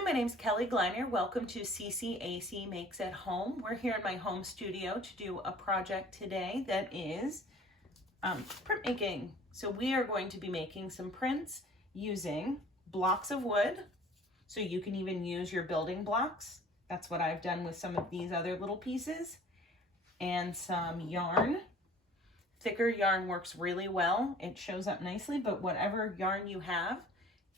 Hi, my name is Kelly Gliner. Welcome to CCACMakes at Home. We're here in my home studio to do a project today that is printmaking. So we are going to be making some prints using blocks of wood. So you can even use your building blocks. That's what I've done with some of these other little pieces. And some yarn. Thicker yarn works really well. It shows up nicely, but whatever yarn you have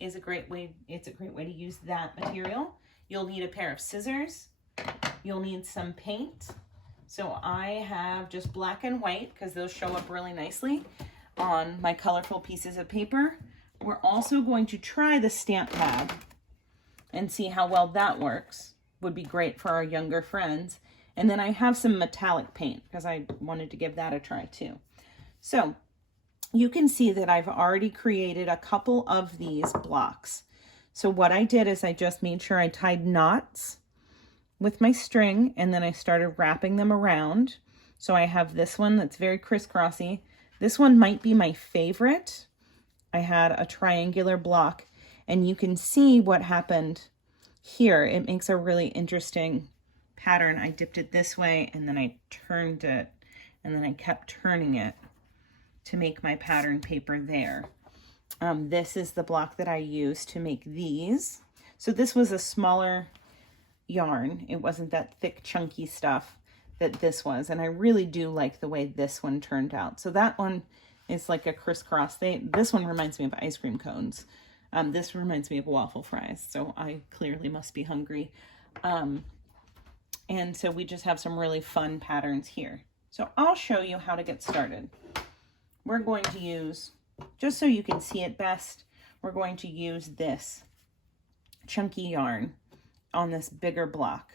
is a great way, it's a great way to use that material. You'll need a pair of scissors. You'll need some paint. So I have just black and white because those show up really nicely on my colorful pieces of paper. We're also going to try the stamp pad and see how well that works. Would be great for our younger friends. And then I have some metallic paint because I wanted to give that a try too. So you can see that I've already created a couple of these blocks. So what I did is I just made sure I tied knots with my string and then I started wrapping them around. So I have this one that's very crisscrossy. This one might be my favorite. I had a triangular block and you can see what happened here. It makes a really interesting pattern. I dipped it this way and then I turned it and then I kept turning it to make my pattern paper there. This is the block that I used to make these. So this was a smaller yarn. It wasn't that thick, chunky stuff that this was. And I really do like the way this one turned out. So that one is like a crisscross. This one reminds me of ice cream cones. This reminds me of waffle fries. So I clearly must be hungry. And so we just have some really fun patterns here. So I'll show you how to get started. We're going to use, just so you can see it best, we're going to use this chunky yarn on this bigger block.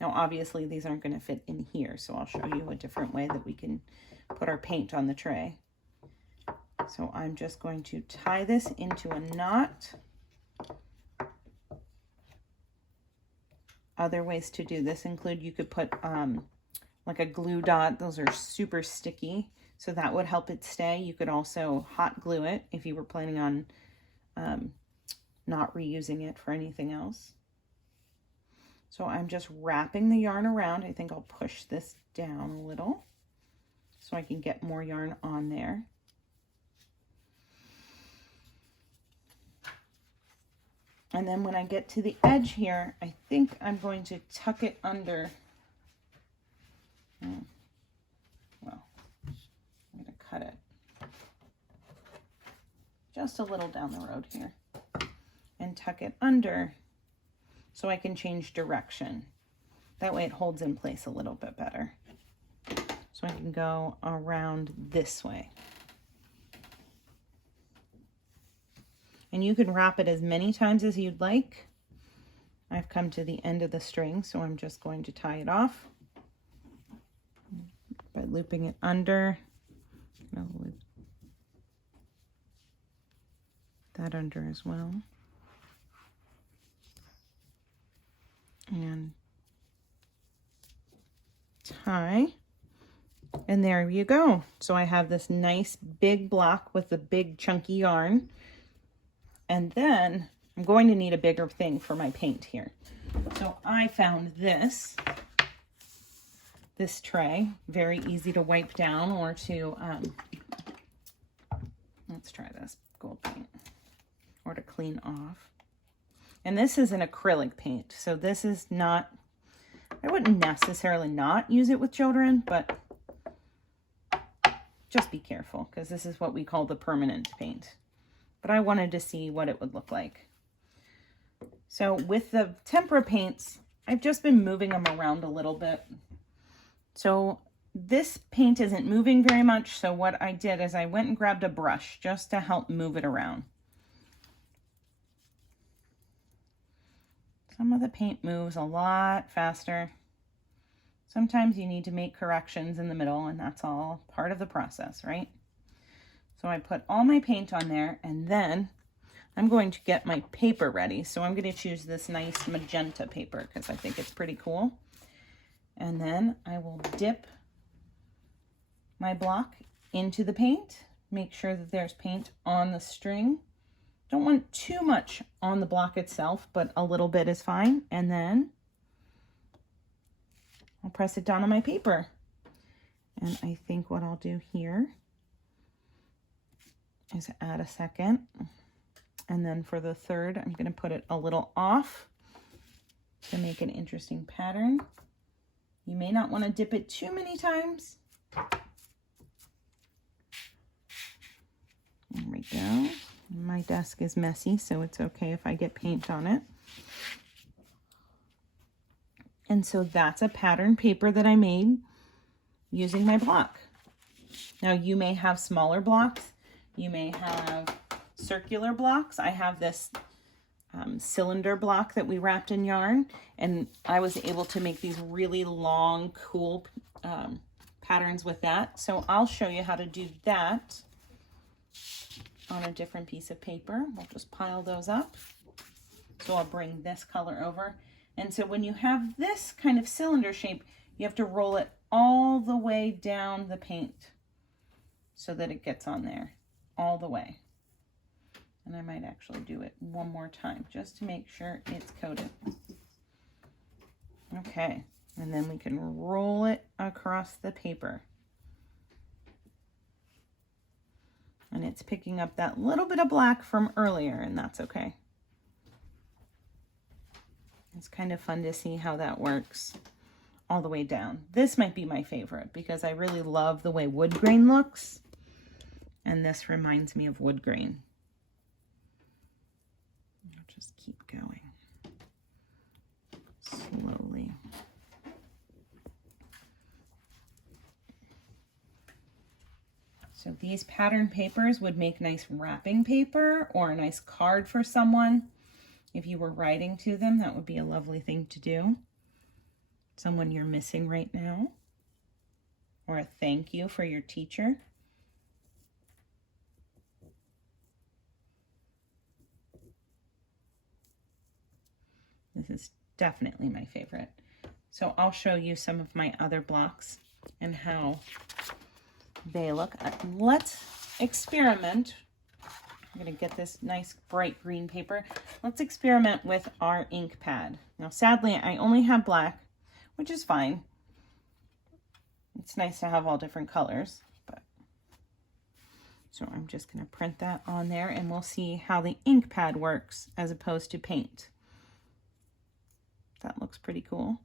Now, obviously, these aren't going to fit in here, so I'll show you a different way that we can put our paint on the tray. So I'm just going to tie this into a knot. Other ways to do this include you could put like a glue dot. Those are super sticky. So that would help it stay. You could also hot glue it if you were planning on not reusing it for anything else. So I'm just wrapping the yarn around. I think I'll push this down a little so I can get more yarn on there. And then when I get to the edge here, I think I'm going to tuck it under. Cut it just a little down the road here and tuck it under so I can change direction. That way it holds in place a little bit better. So I can go around this way. And you can wrap it as many times as you'd like. I've come to the end of the string, so I'm just going to tie it off by looping it under. I'll loop that under as well. And tie. And there you go. So I have this nice big block with the big chunky yarn. And then I'm going to need a bigger thing for my paint here. So I found this tray, very easy to wipe down or to, let's try this gold paint, or to clean off. And this is an acrylic paint. So this is not, I wouldn't necessarily not use it with children, but just be careful because this is what we call the permanent paint. But I wanted to see what it would look like. So with the tempera paints, I've just been moving them around a little bit. So this paint isn't moving very much, so what I did is I went and grabbed a brush just to help move it around. Some of the paint moves a lot faster. Sometimes you need to make corrections in the middle, and that's all part of the process, right? So I put all my paint on there, and then I'm going to get my paper ready. So I'm going to choose this nice magenta paper because I think it's pretty cool. And then I will dip my block into the paint, make sure that there's paint on the string. Don't want too much on the block itself, but a little bit is fine. And then I'll press it down on my paper. And I think what I'll do here is add a second. And then for the third, I'm going to put it a little off to make an interesting pattern. You may not want to dip it too many times. There we go. My desk is messy, so it's okay if I get paint on it. And so that's a pattern paper that I made using my block. Now you may have smaller blocks. You may have circular blocks. I have this cylinder block that we wrapped in yarn, and I was able to make these really long, cool patterns with that. So I'll show you how to do that on a different piece of paper. We'll just pile those up. So I'll bring this color over. And so when you have this kind of cylinder shape, you have to roll it all the way down the paint so that it gets on there all the way. And I might actually do it one more time just to make sure it's coated. Okay, and then we can roll it across the paper. And it's picking up that little bit of black from earlier, and that's okay. It's kind of fun to see how that works all the way down. This might be my favorite because I really love the way wood grain looks. And this reminds me of wood grain. I'll just keep going slowly. So these pattern papers would make nice wrapping paper or a nice card for someone. If you were writing to them, that would be a lovely thing to do. Someone you're missing right now, or a thank you for your teacher. This is definitely my favorite. So I'll show you some of my other blocks and how they look. Let's experiment. I'm going to get this nice bright green paper. Let's experiment with our ink pad. Now, sadly, I only have black, which is fine. It's nice to have all different colors, but so I'm just going to print that on there and we'll see how the ink pad works as opposed to paint. That looks pretty cool.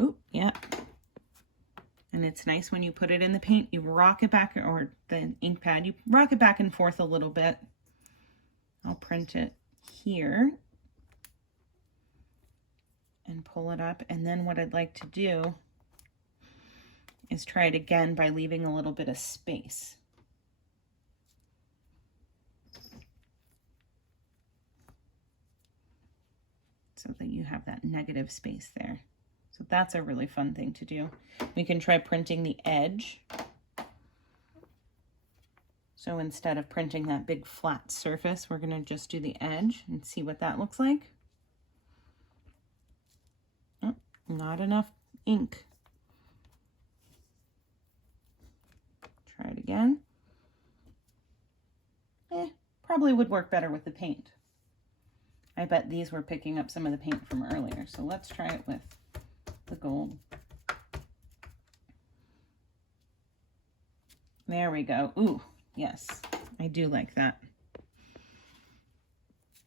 Ooh, yeah. And it's nice when you put it in the paint, you rock it back, or the ink pad, you rock it back and forth a little bit. I'll print it here and pull it up. And then what I'd like to do is try it again by leaving a little bit of space. So that you have that negative space there. So that's a really fun thing to do. We can try printing the edge. So instead of printing that big flat surface, we're going to just do the edge and see what that looks like. Oh, not enough ink. Try it again. Probably would work better with the paint. I bet these were picking up some of the paint from earlier. So let's try it with the gold. There we go. Ooh, yes, I do like that.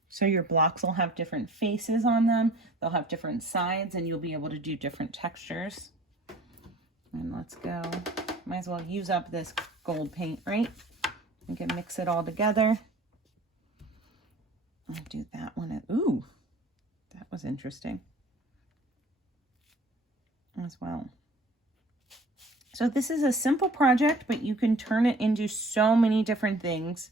So your blocks will have different faces on them. They'll have different sides and you'll be able to do different textures. And let's go. Might as well use up this gold paint, right? We can mix it all together. I'll do that one. Ooh, that was interesting as well. So this is a simple project, but you can turn it into so many different things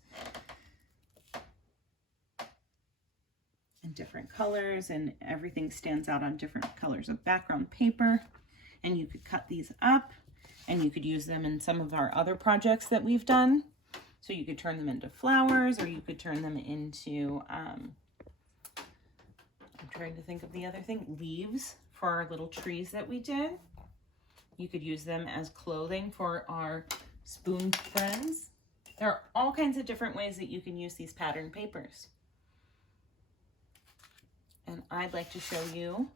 in different colors, and everything stands out on different colors of background paper. And you could cut these up and you could use them in some of our other projects that we've done. So you could turn them into flowers, or you could turn them into, I'm trying to think of the other thing, leaves for our little trees that we did. You could use them as clothing for our spoon friends. There are all kinds of different ways that you can use these pattern papers. And I'd like to show you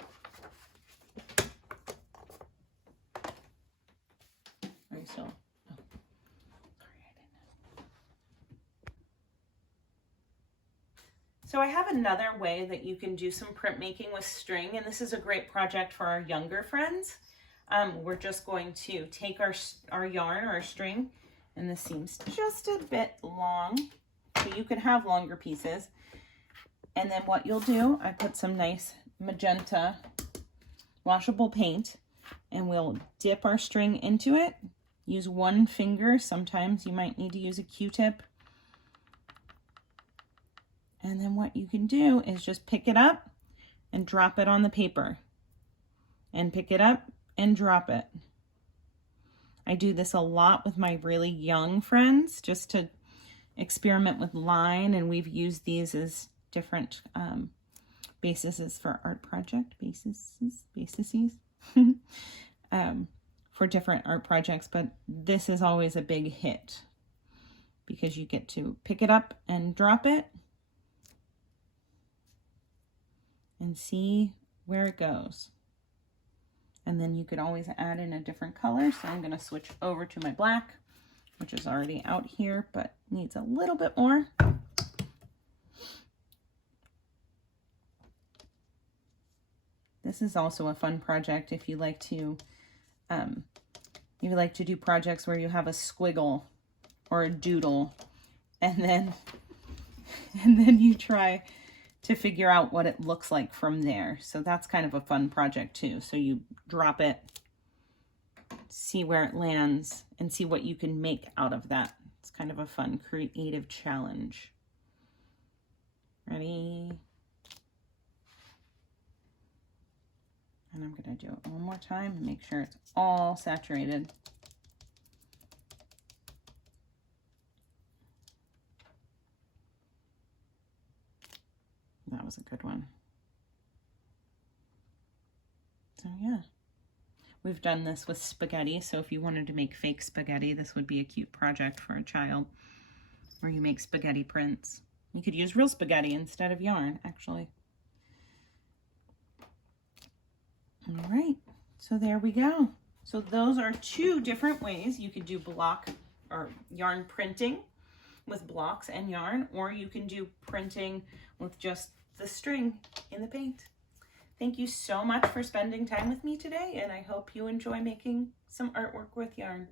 So I have another way that you can do some printmaking with string, and this is a great project for our younger friends. We're just going to take our yarn or our string, and this seems just a bit long, so you can have longer pieces. And then what you'll do, I put some nice magenta washable paint, and we'll dip our string into it. Use one finger. Sometimes you might need to use a Q-tip. And then what you can do is just pick it up and drop it on the paper. And pick it up and drop it. I do this a lot with my really young friends just to experiment with line, and we've used these as different bases for art project, bases for different art projects, but this is always a big hit because you get to pick it up and drop it and see where it goes. And then you could always add in a different color. So I'm going to switch over to my black, which is already out here, but needs a little bit more. This is also a fun project if you like to do projects where you have a squiggle or a doodle, and then you try to figure out what it looks like from there. So that's kind of a fun project too. So you drop it, see where it lands, and see what you can make out of that. It's kind of a fun creative challenge. Ready? And I'm going to do it one more time and make sure it's all saturated. That was a good one. So yeah, we've done this with spaghetti. So if you wanted to make fake spaghetti, this would be a cute project for a child, where you make spaghetti prints. You could use real spaghetti instead of yarn, actually. All right, so there we go. So those are two different ways you could do block or yarn printing with blocks and yarn, or you can do printing with just the string in the paint. Thank you so much for spending time with me today, and I hope you enjoy making some artwork with yarn.